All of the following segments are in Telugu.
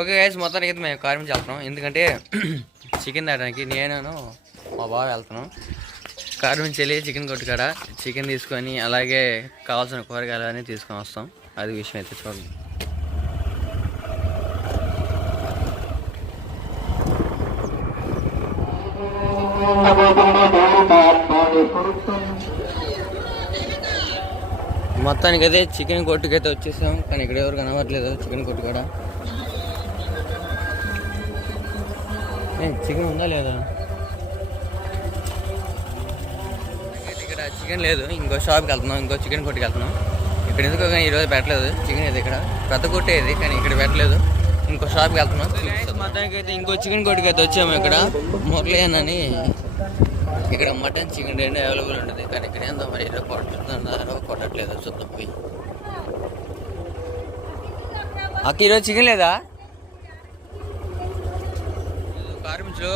ఓకే గైస్ మొత్తానికి అయితే మేము కారు నుంచి వెళ్తున్నాం ఎందుకంటే చికెన్ తేడానికి నేను మా బావ వెళ్తున్నాం. కారు నుంచి వెళ్ళి చికెన్ కొట్టుకాడ చికెన్ తీసుకొని అలాగే కావాల్సిన కూరగాయలు అన్నీ తీసుకొని వస్తాం. అది విషయం అయితే చూడండి. మొత్తానికి అయితే చికెన్ కొట్టుకైతే వచ్చేసాం. కానీ ఇక్కడ ఎవరు కనబడలేదు చికెన్ కొట్టుకాడ. చికెన్ ఉందా లేదా? అయితే ఇక్కడ చికెన్ లేదు. ఇంకో షాప్కి వెళ్తున్నాం. ఇంకో చికెన్ కొట్టుకి వెళ్తున్నాం. ఇక్కడ ఎందుకో కానీ ఈరోజు పెట్టలేదు? చికెన్ అయితే ఇక్కడ. పెద్ద కొట్టేది కానీ ఇక్కడ పెట్టలేదు. ఇంకో షాప్కి వెళ్తున్నాం. మొత్తానికి అయితే ఇంకో చికెన్ కొట్టుకి అయితే వచ్చాము ఇక్కడ. మురళి అని ఇక్కడ మటన్ చికెన్ రెండు అవైలబుల్ ఉంటుంది. కానీ ఇక్కడ ఏందో మరి ఏదో కొట్టుతున్నారు కొట్టట్లేదు. చూద్దాం. పోయి. అక్క ఈరోజు చికెన్ లేదా? కార్మికులు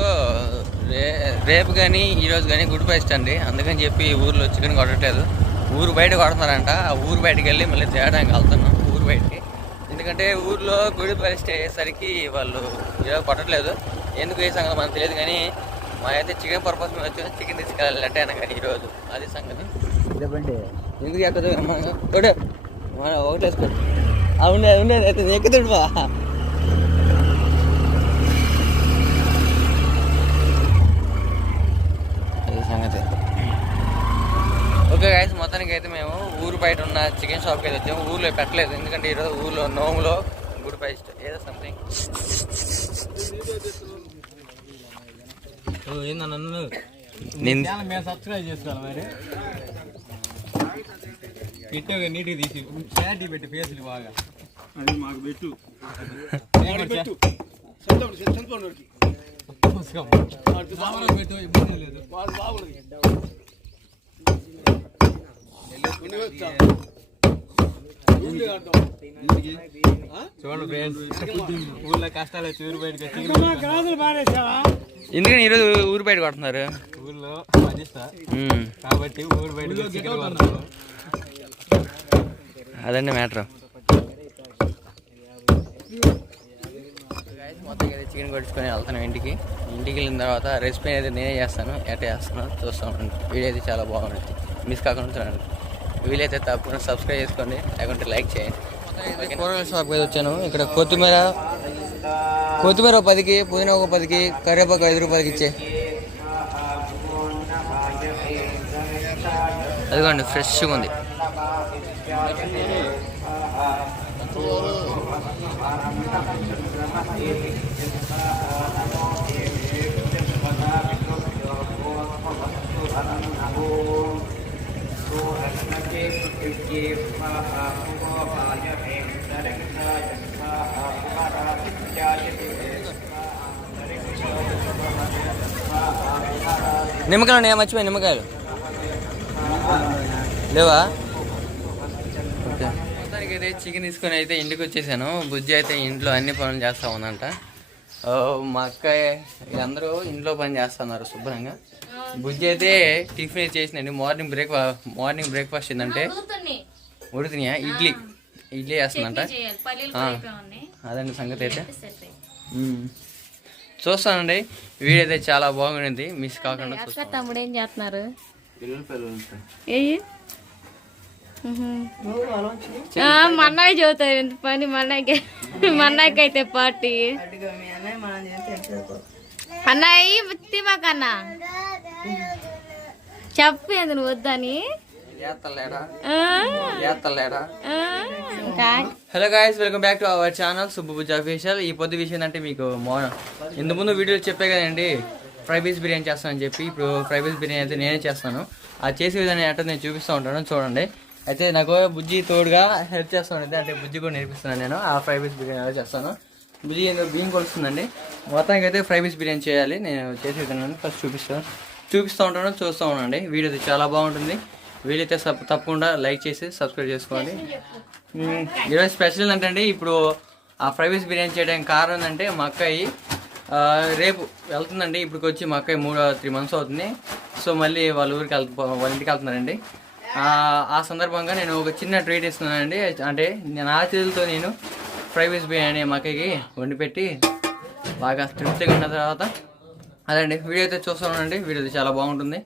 రే రేపు కానీ ఈరోజు కానీ గుడ్ ఫెస్ట్ అండి. అందుకని చెప్పి ఊర్లో చికెన్ కొట్టట్లేదు. ఊరు బయట కొడుతున్నారంట ఆ ఊరు బయటకు వెళ్ళి మళ్ళీ తేడానికి వెళ్తున్నాం ఊరు బయటికి. ఎందుకంటే ఊర్లో గుడి ఫెస్ట్ అయ్యేసరికి వాళ్ళు ఈరోజు కొట్టట్లేదు. ఎందుకు ఏ సంగతి మనకు తెలియదు కానీ మా అయితే చికెన్ పర్పస్ మీద వచ్చి చికెన్ తీసుకెళ్ళాలి అంటే కానీ ఈరోజు అది సంగతి. చెప్పండి ఎందుకు ఎక్కదు? ఒకటే ఒకటి వేసుకో అవునే ఉండేది అయితే ఎక్కుతుడు బా అది సంగతి. ఓకే గాయస్ మొత్తానికి అయితే మేము ఊరు బయట ఉన్న చికెన్ షాప్కి అయితే వచ్చాము. ఊర్లో పెట్టలేదు. ఎందుకంటే ఈరోజు ఊర్లో నోములో గుడ్ ఫైస్ట్ ఏదో సంథింగ్ ఏందన్న నేను సబ్స్క్రైబ్ చేసుకోవాలి మరి. నీట్గా తీసి. క్లారిటీ పెట్టి ఫేస్లు బాగా. అది మాకు పెట్టు. పెట్టు పెట్టు ఇబ్బంది లేదు వాడు బాగుంది చూడండి ఫ్రెండ్స్ ఊళ్ళో కష్టాలు వచ్చి ఊరు బయటకు వచ్చి ఎందుకని ఈరోజు ఊరు బయట కొడుతున్నారు ఊళ్ళో. కాబట్టి ఊరు కొడతారు. అదండి మ్యాటర్. మొత్తం చికెన్ కొట్టుకొని వెళ్తాను ఇంటికి. ఇంటికి వెళ్ళిన తర్వాత రెసిపీ అయితే నేనే చేస్తాను ఎట్ట చేస్తాను చూస్తాను వీడియో అయితే చాలా బాగుంటుంది. మిస్ కాకుండా చూడండి. వీలైతే తప్పకుండా సబ్స్క్రైబ్ చేసుకోండి లేకుంటే లైక్ చేయండి. కూరగాయల షాప్కి అయితే వచ్చాను. ఇక్కడ కొత్తిమీర కొత్తిమీర ఒక పదికి పుదీనా ఒక పదికి కరివేపాకు ఐదు రూపాయలకి ఇచ్చే. అదిగోండి ఫ్రెష్గా ఉంది. నిమ్మకాయలు ఉన్నాయా? మర్చిపోయి నిమ్మకాయలు. లేవా? మొత్తానికి అయితే చికెన్ తీసుకొని అయితే ఇంటికి వచ్చేసాను. బుజ్జి అయితే ఇంట్లో అన్ని పనులు చేస్తా ఉందంట. మా అక్క అందరూ ఇంట్లో పని చేస్తున్నారు శుభ్రంగా. బుజ్జి అయితే టిఫిన్ చేసిందండి మార్నింగ్ బ్రేక్ మార్నింగ్ బ్రేక్ఫాస్ట్ ఏంటంటే ఉడుతున్నాయా ఇడ్లీ. ఇడ్లీ చేస్తుందంట ఆ, అదండి సంగతి అయితే. చూస్తానండి. వీడియో అయితే చాలా బాగుంది మిస్ కాకుండా తమ్ముడు ఏం చేస్తున్నారు? మన్నాయి చదువుతారు ఎంత పని మన్నాయికి మన్నాయికి అయితే పార్టీ. అన్నయ్య తిమాకన్నా చెప్పు ఏంది నువ్వు వద్దని. Hello guys welcome back to our channel సుబ్బుబుజ్ official ఈ పొద్దు విషయం అంటే మీకు మో ఇంత ముందు వీడియోలు చెప్పే కదండి ఫ్రై పీస్ బిర్యానీ చేస్తానని చెప్పి ఇప్పుడు ఫ్రై పీస్ బిర్యానీ అయితే నేనే చేస్తాను. ఆ చేసే విధానం ఏంటో నేను చూపిస్తూ ఉంటాను చూడండి. అయితే నాకు బుజ్జి తోడుగా హెల్ప్ చేస్తూ ఉంటుంది అంటే బుజ్జి కూడా నేర్పిస్తున్నాను నేను ఆ ఫ్రై పీస్ బిర్యానీ ఎలా చేస్తాను. బిర్యానీ బియ్యం కొలుస్తుందండి. మొత్తానికి అయితే ఫ్రై పీస్ బిర్యానీ చేయాలి. నేను చేసే విధానాన్ని ఫస్ట్ చూపిస్తాను చూపిస్తూ ఉంటాను చూస్తూ ఉండండి. వీడియో అయితే చాలా బాగుంటుంది. వీలైతే సబ్ తప్పకుండా లైక్ చేసి సబ్స్క్రైబ్ చేసుకోండి. ఈరోజు స్పెషల్ ఏంటంటే ఇప్పుడు ఆ ఫ్రై పీస్ బిర్యానీ చేయడానికి కారణం ఏంటంటే మా అక్కయ్య రేపు వెళ్తుందండి. ఇప్పటికి వచ్చి మా అక్కయ్య మూడు త్రీ మంత్స్ అవుతుంది. సో మళ్ళీ వాళ్ళ ఊరికి వెళ్తు వాళ్ళ ఇంటికి వెళ్తున్నారండి. ఆ, ఆ సందర్భంగా నేను ఒక చిన్న ట్రీట్ ఇస్తున్నానండి. అంటే నేను ఆ చేతులతో నేను ఫ్రై పీస్ బిర్యానీ మక్కకి వండి పెట్టి బాగా తృప్తిగా ఉన్న తర్వాత అదండి. వీడియో అయితే చూస్తానండి. వీడియో అయితే చాలా బాగుంటుంది.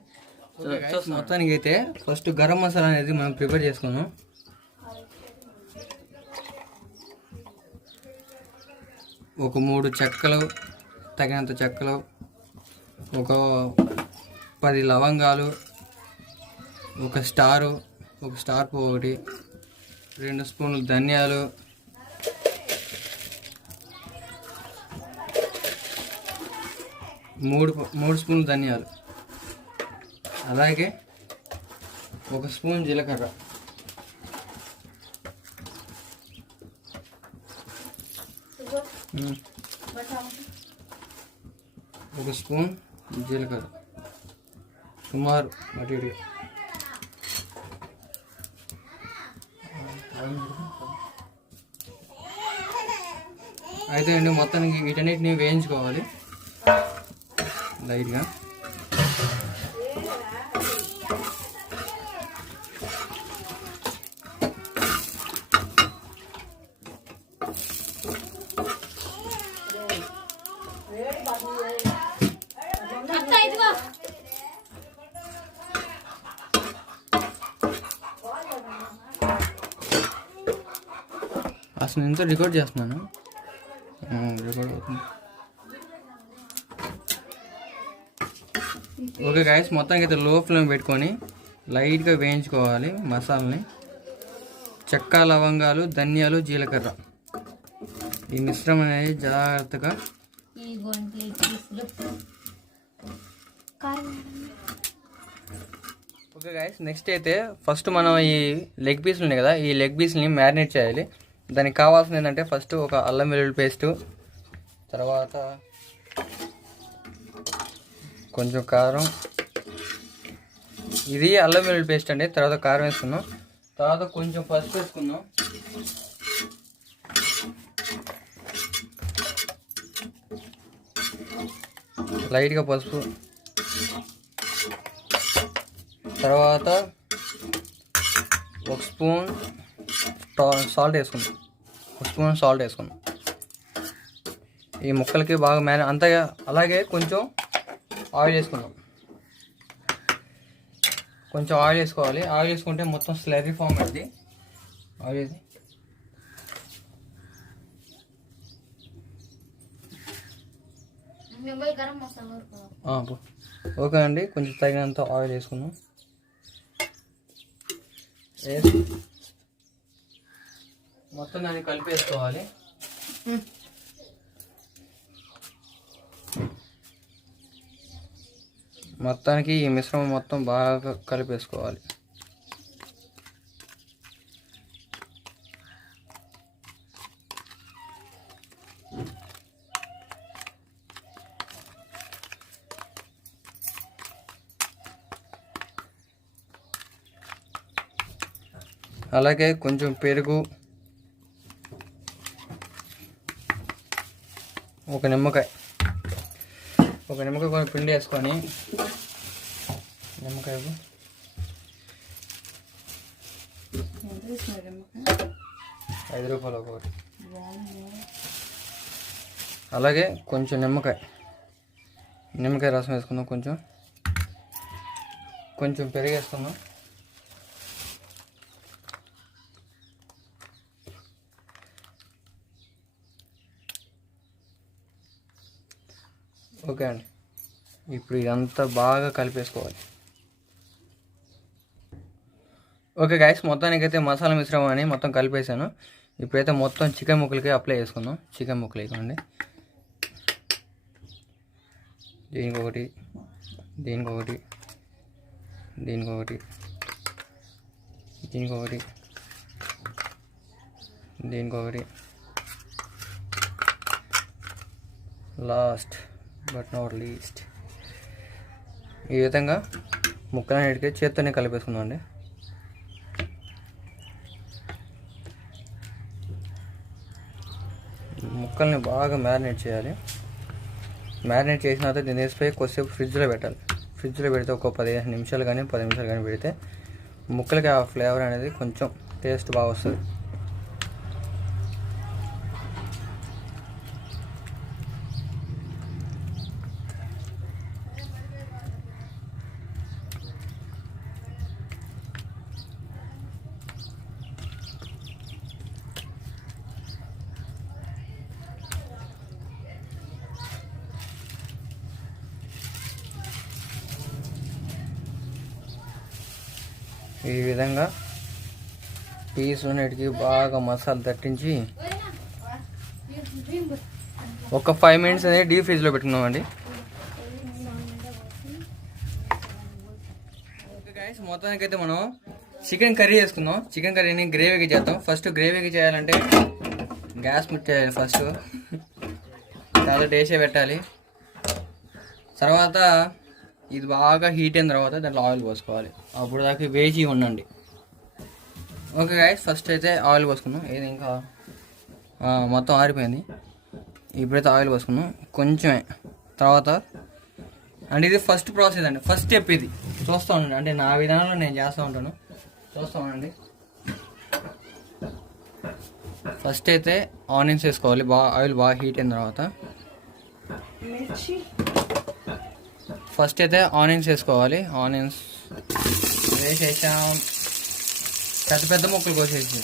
చూస్తాం మొత్తానికి అయితే ఫస్ట్ గరం మసాలా అనేది మనం ప్రిపేర్ చేసుకున్నాం. ఒక మూడు చెక్కలు తగినంత చెక్కలు ఒక పది లవంగాలు ఒక స్టారు ఒక స్టార్ ఒకటి రెండు స్పూన్లు ధనియాలు మూడు మూడు స్పూన్లు ధనియాలు. అలాగే ఒక స్పూన్ జీలకర్ర. ఒక స్పూన్ జీలకర్ర. సుమారు అటు ఇటు. అయితే అండి మొత్తానికి వీటన్నిటిని వేయించుకోవాలి. లైట్గా. అసలు ఇంత రికార్డ్ చేస్తున్నాను? రికార్డ్ అవుతుంది. ఓకే గాయస్ మొత్తానికి అయితే లో ఫ్లేమ్ పెట్టుకొని లైట్గా వేయించుకోవాలి మసాలాని. చెక్క లవంగాలు ధనియాలు జీలకర్ర. ఈ మిశ్రమం అనేది జాగ్రత్తగా ఓకే గాయస్ నెక్స్ట్ అయితే ఫస్ట్ మనం ఈ లెగ్ పీస్లు ఉన్నాయి కదా ఈ లెగ్ పీస్ని మ్యారినేట్ చేయాలి. దానికి కావాల్సింది ఏంటంటే ఫస్ట్ ఒక అల్లం వెల్లుల్లి పేస్టు తర్వాత కొంచెం కారం. ఇది అల్లం వెల్లుల్లి పేస్ట్ అండి. తర్వాత కారం వేసుకుందాం. తర్వాత కొంచెం పసుపు వేసుకుందాం. లైట్గా పసుపు. తర్వాత ఒక స్పూన్ సాల్ట్ వేసుకుందాం. ఒక స్పూన్ సాల్ట్ వేసుకుందాం. ఈ ముక్కలకి బాగా మేన అంతగా అలాగే కొంచెం ఆయిల్ వేసుకుందాం. కొంచెం ఆయిల్ వేసుకోవాలి. ఆయిల్ వేసుకుంటే మొత్తం స్లరీ ఫామ్ అయింది ఆయిల్ వేసి. ఓకే అండి కొంచెం తగినంత ఆయిల్ వేసుకుందాం. వేసి మొత్తం దాన్ని కలిపేసుకోవాలి. మొత్తానికి ఈ మిశ్రమం మొత్తం బాగా కలిపేసుకోవాలి. అలాగే కొంచెం పెరుగు ఒక నిమ్మకాయ. ఒక నిమ్మకాయ కొన్ని పిండి వేసుకొని నిమ్మకాయ. ఐదు రూపాయలు ఒకటి. అలాగే కొంచెం నిమ్మకాయ. నిమ్మకాయ రసం వేసుకుందాం కొంచెం. కొంచెం పెరుగు ఓకే అండి. ఇప్పుడు ఇదంతా బాగా కలిపేసుకోవాలి. ఓకే గాయస్ మొత్తానికైతే మసాలా మిశ్రమం అని మొత్తం కలిపేసాను ఇప్పుడైతే మొత్తం చికెన్ ముక్కలకి అప్లై చేసుకుందాం. చికెన్ ముక్కలు ఇవ్వండి దీనికి ఒకటి దీనికి ఒకటి దీనికి ఒకటి దీనికి ఒకటి దీనికి ఒకటి. Last but not least. ఈ విధంగా ముక్కలన్నిటికీ చేత్తోనే కలిపేసుకుందాం అండి ముక్కల్ని బాగా మ్యారినేట్ చేయాలి. మ్యారినేట్ చేసిన తర్వాత దీన్ని వేసిపోయి కొద్దిసేపు ఫ్రిడ్జ్లో పెట్టాలి. ఫ్రిడ్జ్లో పెడితే ఒక పదిహేను నిమిషాలు కానీ పది నిమిషాలు కానీ పెడితే ముక్కలకి ఆ ఫ్లేవర్ అనేది కొంచెం టేస్ట్ బాగా వస్తుంది. ఈ విధంగా పీస్ బాగా మసాలా తట్టించి ఒక ఫైవ్ మినిట్స్ అనేది డీప్ ఫ్రిడ్జ్లో పెట్టుకున్నామండి మొత్తానికైతే మనం చికెన్ కర్రీ చేసుకుందాం. చికెన్ కర్రీని గ్రేవీకి చేద్దాం. ఫస్ట్ గ్రేవీకి చేయాలంటే గ్యాస్ ముట్టేయాలి ఫస్ట్ తర్వాత వేసే పెట్టాలి. తర్వాత ఇది బాగా హీట్ అయిన తర్వాత దాంట్లో ఆయిల్ పోసుకోవాలి. అప్పుడు దాకా వేచి ఉండండి. ఓకే గాయస్ ఫస్ట్ అయితే ఆయిల్ పోసుకున్నాం ఏది ఇంకా? మొత్తం ఆరిపోయింది. ఇప్పుడైతే ఆయిల్ పోసుకున్నాం కొంచెమే. తర్వాత అంటే ఇది ఫస్ట్ ప్రాసెస్ అండి. ఫస్ట్ స్టెప్ ఇది. చూస్తూ ఉండండి. అంటే నా విధానంలో నేను చేస్తూ ఉంటాను. చూస్తూ ఉండండి. ఫస్ట్ అయితే ఆనియన్స్ వేసుకోవాలి. బాగా ఆయిల్ బాగా హీట్ అయిన తర్వాత ఫస్ట్ అయితే ఆనియన్స్ వేసుకోవాలి. ఆనియన్స్ వేసేసాం. పెద్ద పెద్ద ముక్కలు కోసేసి.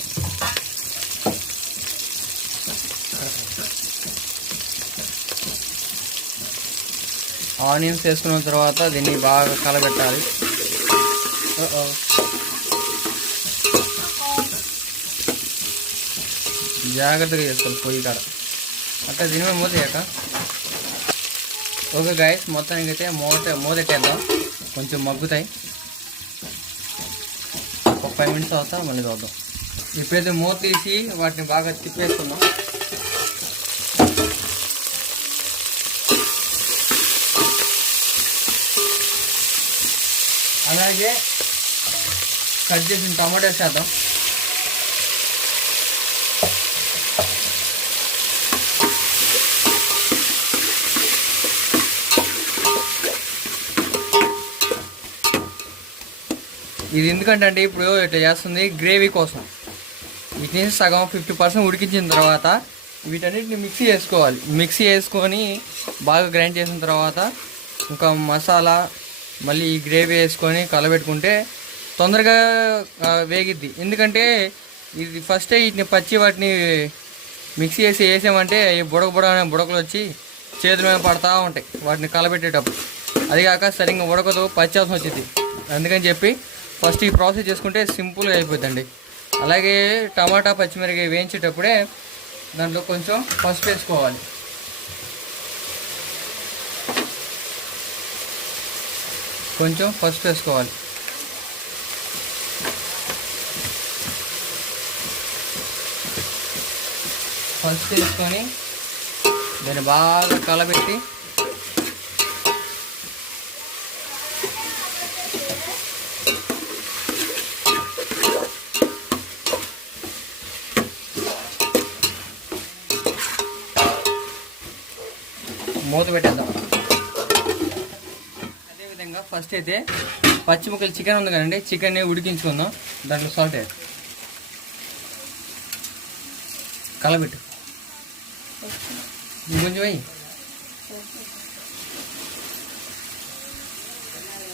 ఆనియన్స్ వేసుకున్న తర్వాత దీన్ని బాగా కలబెట్టాలి. జాగ్రత్తగా చేసుకోవాలి పొయ్యి కాడ. అక్కడ దీని మీద మూత ఓకే గాయస్ మొత్తానికి అయితే మూత మూతెట్టేద్దాం కొంచెం మగ్గుతాయి. ఒక ఫైవ్ మినిట్స్ తర్వాత మళ్ళీ చూద్దాం ఇప్పుడైతే మూత తీసి వాటిని బాగా తిప్పేసుకుందాం. అలాగే కట్ చేసిన టమాటో వేసేద్దాం. ఇది ఎందుకంటే అంటే ఇప్పుడు ఇట్లా చేస్తుంది? గ్రేవీ కోసం. వీటిని సగం ఫిఫ్టీ పర్సెంట్ ఉడికించిన తర్వాత వీటన్నిటిని మిక్సీ వేసుకోవాలి మిక్సీ వేసుకొని బాగా గ్రైండ్ చేసిన తర్వాత ఇంకా మసాలా మళ్ళీ ఈ గ్రేవీ వేసుకొని కలబెట్టుకుంటే తొందరగా వేగిద్ది. ఎందుకంటే ఇది ఫస్టే వీటిని పచ్చి వాటిని మిక్సీ వేసి వేసామంటే ఈ బుడక బుడ బుడకలు వచ్చి చేతుల మీద పడతా ఉంటాయి. వాటిని కలబెట్టేటప్పుడు. అది కాక సరిగ్గా ఉడకదు పచ్చాల్సి వచ్చింది అందుకని చెప్పి ఫస్ట్ ఈ ప్రాసెస్ చేసుకుంటే సింపుల్గా అయిపోతుందండి అలాగే టమాటా పచ్చిమిరకాయ వేయించేటప్పుడే దాంట్లో కొంచెం పసుపు వేసుకోవాలి. కొంచెం పసుపు వేసుకోవాలి. పసుపు వేసుకొని దాన్ని బాగా కలబెట్టి మూత పెట్టేద్దాం. అదేవిధంగా ఫస్ట్ అయితే పచ్చి ముక్కలు చికెన్ ఉంది కదండి చికెన్ని ఉడికించుకుందాం. దాంట్లో సాల్ట్ వేయాలి కలబెట్టు. ఇంకొంచెం వేయి.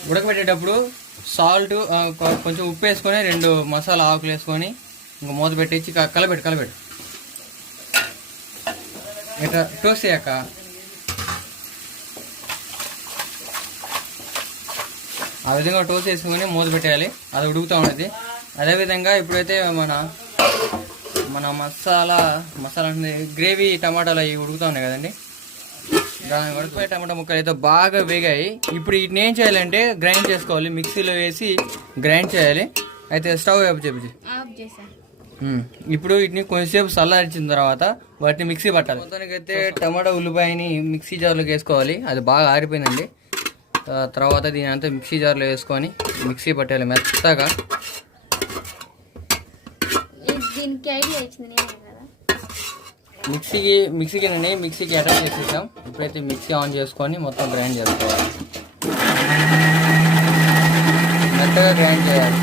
ఉడకబెట్టేటప్పుడు సాల్ట్ కొంచెం ఉప్పు వేసుకొని రెండు మసాలా ఆకులు వేసుకొని ఇంకా మూత పెట్టించి కలబెట్టు కలబెట్టు. ఇట్లా టోస్ట్ చేయక ఆ విధంగా టోస్ట్ వేసుకొని మూత పెట్టేయాలి. అది ఉడుకుతూ ఉన్నది అదేవిధంగా ఇప్పుడైతే మన మన మసాలా మసాలా అంటే గ్రేవీ టమాటాలు అవి ఉడుకుతూ ఉన్నాయి కదండి. దాని ఉడికిపోయే టమాటా ముక్కలు అయితే బాగా వేగాయి. ఇప్పుడు వీటిని ఏం చేయాలంటే గ్రైండ్ చేసుకోవాలి. మిక్సీలో వేసి గ్రైండ్ చేయాలి. అయితే స్టవ్ వైపు చెప్పి ఆఫ్ ఉమ్. ఇప్పుడు వీటిని కొంచెంసేపు చల్లారించిన తర్వాత వాటిని మిక్సీ పట్టాలి. మొత్తానికైతే టమాటా ఉల్లిపాయని మిక్సీ జార్లోకి వేసుకోవాలి. అది బాగా ఆరిపోయిందండి. తర్వాత దీని అంతా మిక్సీ జార్లో వేసుకొని మిక్సీ పట్టాలి మెత్తగా. మిక్సీకి మిక్సీకి అండి మిక్సీకి అటాచ్ చేసేసాం. ఇప్పుడైతే మిక్సీ ఆన్ చేసుకొని మొత్తం గ్రైండ్ చేసుకోవాలి. మెత్తగా గ్రైండ్ చేయాలి.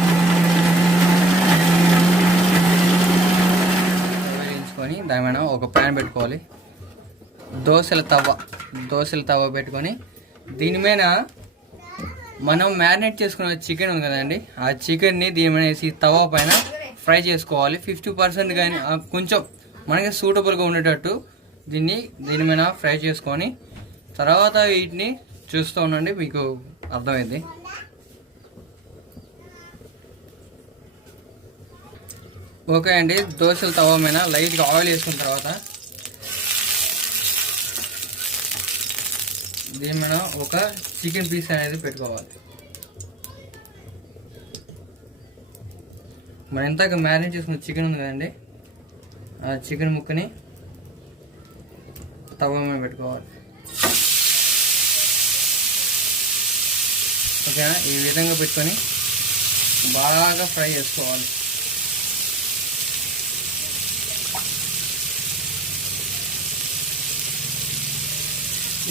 వేయించుకొని దాని మీద ఒక ప్యాన్ పెట్టుకోవాలి. దోశల తవ్వ దోశల తవ్వ పెట్టుకొని దీని మీద మనం మ్యారినేట్ చేసుకున్న చికెన్ ఉంది కదండి. ఆ చికెన్ని దీని మీద వేసి తవా పైన ఫ్రై చేసుకోవాలి. ఫిఫ్టీ పర్సెంట్ కానీ కొంచెం మనకి సూటబుల్గా ఉండేటట్టు దీన్ని దీని మీద ఫ్రై చేసుకొని తర్వాత వీటిని చూస్తూ ఉండండి మీకు అర్థమైంది. ఓకే అండి దోశల తవా మీద లైట్గా ఆయిల్ వేసుకున్న తర్వాత దీని మీద ఒక చికెన్ పీస్ అనేది పెట్టుకోవాలి. మనం ఇంతాక మ్యారినేట్ చేసుకున్న చికెన్ ఉంది కదండి? ఆ చికెన్ ముక్కని తవా మీద పెట్టుకోవాలి. ఓకేనా? ఈ విధంగా పెట్టుకొని బాగా ఫ్రై చేసుకోవాలి.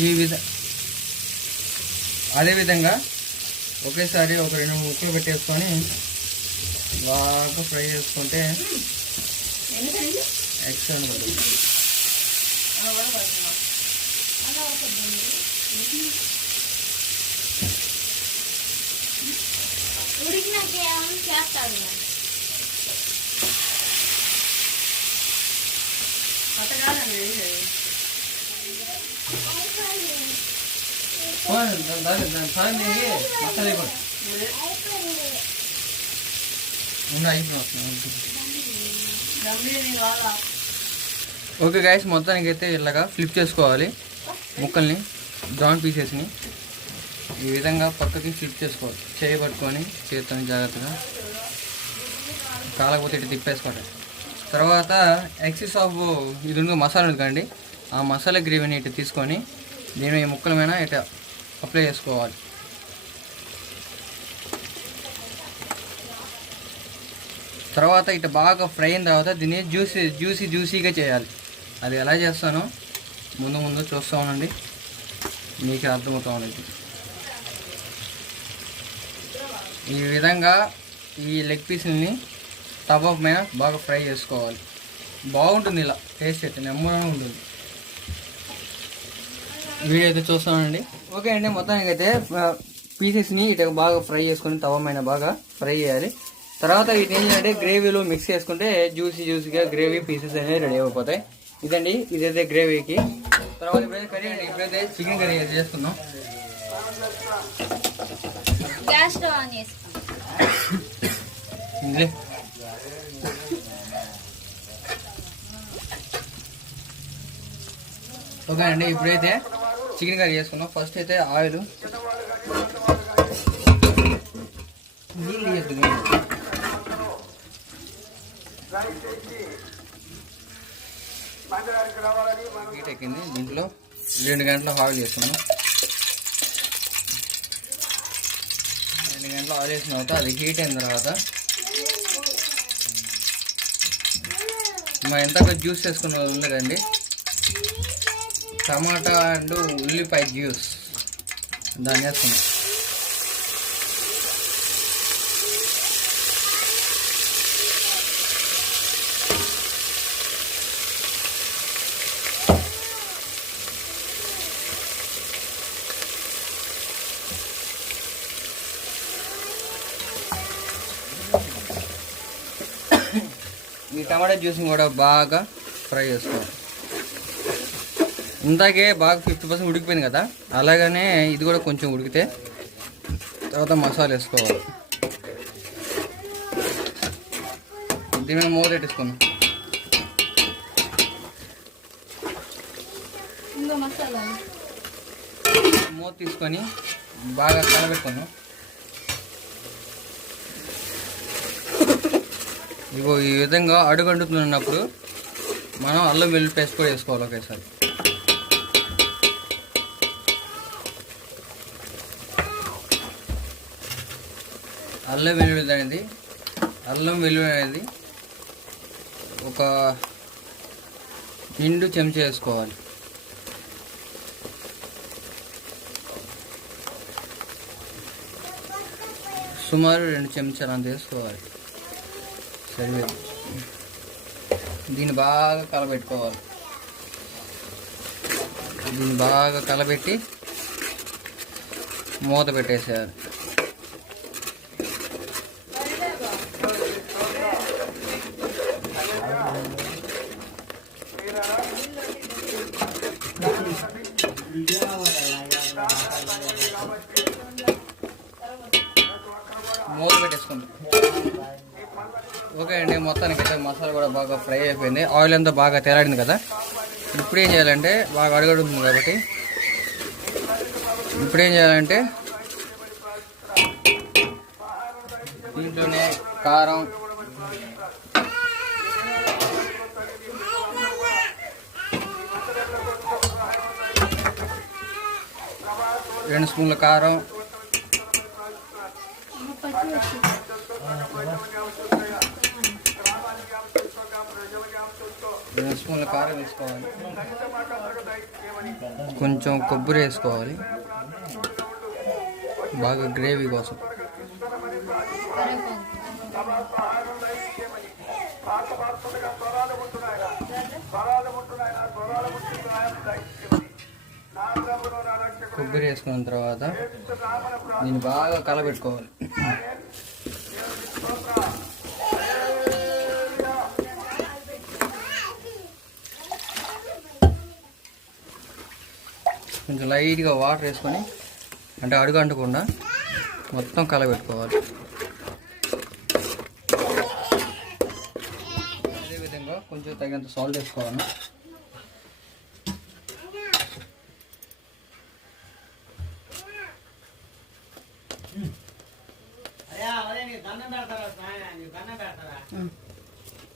ఈ విధ అదేవిధంగా ఒకేసారి ఒక రెండు ముక్కలు పెట్టేసుకొని బాగా ఫ్రై చేసుకుంటే ఎక్సలెంట్ ఉంటుంది. ఉడికినాక ఏమైనా దాని దాని సాయం చేసి ఓకే గాయస్ మొత్తానికి అయితే ఇలాగా ఫ్లిప్ చేసుకోవాలి. ముక్కల్ని జాయింట్ పీసెస్ని ఈ విధంగా పక్కకి ఫ్లిప్ చేసుకోవాలి. చేయి పట్టుకొని చేతితో జాగ్రత్తగా. కాలకపోతే ఇటు తిప్పేసుకోవాలి. తర్వాత ఎక్సెస్ ఆఫ్ ఇది ఉంది మసాలా ఉంది ఆ మసాలా గ్రేవీని ఇటు తీసుకొని దీని ఈ ముక్కల మీద ఇటు అప్లై చేసుకోవాలి. తర్వాత ఇటు బాగా ఫ్రై అయిన తర్వాత దీన్ని జ్యూసీ జ్యూసీ జ్యూసీగా చేయాలి. అది ఎలా చేస్తానో ముందు ముందు చూస్తూ ఉండండి. మీకు అర్థమవుతూ ఉండేది ఈ విధంగా ఈ లెగ్ పీస్ని తవా మీద బాగా ఫ్రై చేసుకోవాలి. బాగుంటుంది ఇలా టేస్ట్ అయితే నెమ్మదిగా ఉంటుంది. వీడియో అయితే చూస్తామండి ఓకే అండి మొత్తానికి అయితే పీసెస్ని ఇటు బాగా ఫ్రై చేసుకొని తవ మీద బాగా ఫ్రై చేయాలి. తర్వాత ఇది ఏం చేయాలంటే గ్రేవీలో మిక్స్ చేసుకుంటే జ్యూసీ జ్యూసీగా గ్రేవీ పీసెస్ అనేవి రెడీ అయిపోతాయి. ఇదండి ఇదైతే గ్రేవీకి. తర్వాత ఇప్పుడైతే కర్రీ అండి ఇప్పుడైతే చికెన్ కర్రీ అయితే చేసుకుందాం. గ్యాస్ స్టవ్ ఆన్ ఓకే అండి ఇప్పుడైతే చికెన్ కర్రీ చేసుకున్నాం ఫస్ట్ అయితే ఆయిల్. నీళ్ళు హీట్ ఎక్కింది. దీంట్లో రెండు గంటల ఆయిల్ వేసుకున్నాం రెండు గంటల ఆయిల్ వేసిన తర్వాత అది హీట్ అయిన తర్వాత మా ఎంత జ్యూస్ వేసుకున్న ఉంది కదండి. టమాటా అండ్ ఉల్లిపాయ జ్యూస్. దాన్ని వేస్తున్నాం ఈ టమాటా జ్యూస్ని కూడా బాగా ఫ్రై చేసుకోవాలి. ఇందాకే బాగా ఫిఫ్టీ పర్సెంట్ ఉడికిపోయింది కదా అలాగనే ఇది కూడా కొంచెం ఉడికితే తర్వాత మసాలా వేసుకోవాలి. దీని మీద మూత పెట్టేసుకున్నాం మూత తీసుకొని బాగా కలబెట్టుకున్నాం ఇగో ఈ విధంగా అడుగు అంటుతున్నప్పుడు మనం అల్లం వెల్లుల్లి పేస్ట్ కూడా వేసుకోవాలి ఒకేసారి. అల్లం వెల్లుల్లి అనేది అల్లం వెల్లుల్లి అనేది ఒక నిండు చెంచా వేసుకోవాలి. సుమారు రెండు చెంచాలు అంత వేసుకోవాలి. సరే దీన్ని బాగా కలబెట్టుకోవాలి. దీన్ని బాగా కలబెట్టి మూత పెట్టేసేయాలి మూత పెట్టేసుకుంటాం ఓకే అండి మొత్తానికి అయితే మసాలా కూడా బాగా ఫ్రై అయిపోయింది. ఆయిల్ అంతా బాగా తేలాడింది కదా? ఇప్పుడు ఏం చేయాలంటే బాగా అడుగడుతుంది కాబట్టి ఇప్పుడు ఏం చేయాలంటే దీంట్లోనే కారం రెండు స్పూన్ల కారం రెండు స్పూన్ల కారం వేసుకోవాలి. కొంచెం కొబ్బరి వేసుకోవాలి. బాగా గ్రేవీ కోసం. కొబ్బరి వేసుకున్న తర్వాత దీన్ని బాగా కలబెట్టుకోవాలి. కొంచెం లైట్గా వాటర్ వేసుకొని అంటే అడుగు అంటకుండా మొత్తం కలబెట్టుకోవాలి. అదేవిధంగా కొంచెం తగినంత సాల్ట్ వేసుకోవాలి.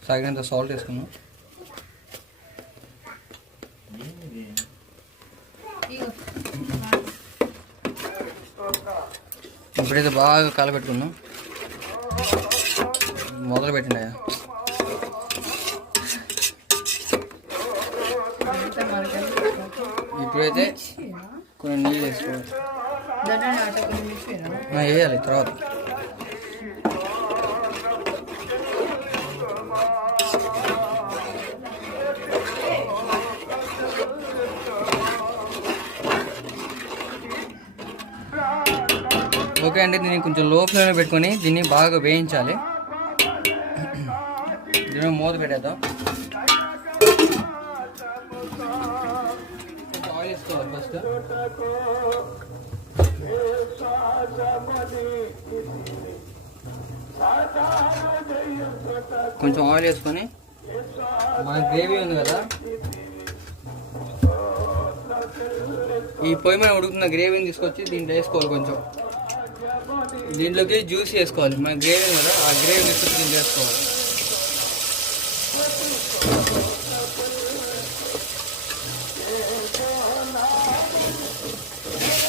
తగినంత సాల్ట్ వేసుకున్నాం ఇప్పుడైతే బాగా కలపెట్టుకున్నాం మొదలు పెట్టినాయా ఇప్పుడైతే కొన్ని నీళ్ళు వేసుకోవాలి. వేయాలి తర్వాత. ఓకే అండి దీన్ని కొంచెం లో ఫ్లేమ్లో పెట్టుకొని దీన్ని బాగా వేయించాలి. దీని మూత పెట్టేద్దాం. ఆయిల్ వేసుకోవాలి ఫస్ట్ కొంచెం ఆయిల్ వేసుకొని మన గ్రేవీ ఉంది కదా. ఈ పొయ్యి మీద ఉడుకుతున్న గ్రేవీని తీసుకొచ్చి దీంట్లో వేసుకోవాలి కొంచెం. దీంట్లోకి జ్యూస్ వేసుకోవాలి మన గ్రేవీ కదా ఆ గ్రేవీ తీసుకొచ్చి చేసుకోవాలి.